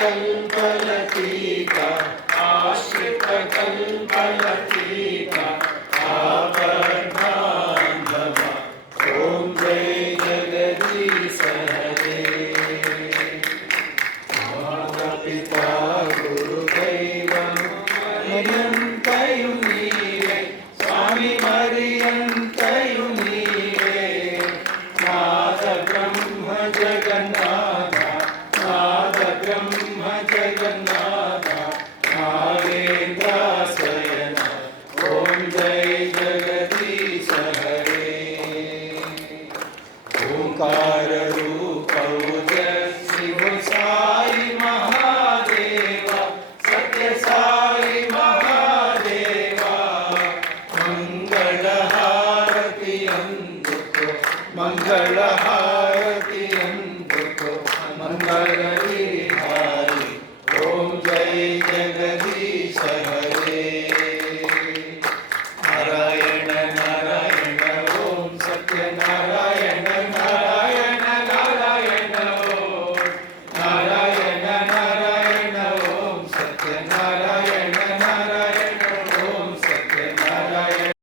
कल्पलतीका आश्रित कल्पलतीका आभरणान्धवा ॐ जय जगदीश हरे माता गुरुदैवं मरियन्तयु नीरे स्वामी मरियन्तयु नीरे नाद ब्रह्म जगन्नाथ नाद ब्रह्म जगन्नाथ नागेन्द्र शयन ॐ जय जगदीश हरे ओंकार रूप शिव साई महादेवा सत्य साई महादेवा मंगल हारति अंदुको मंगल हारति अंदुको मंगल गिरिधारी ओम जय जगदीश हरे नारायण नारायण ओम सत्य नारायण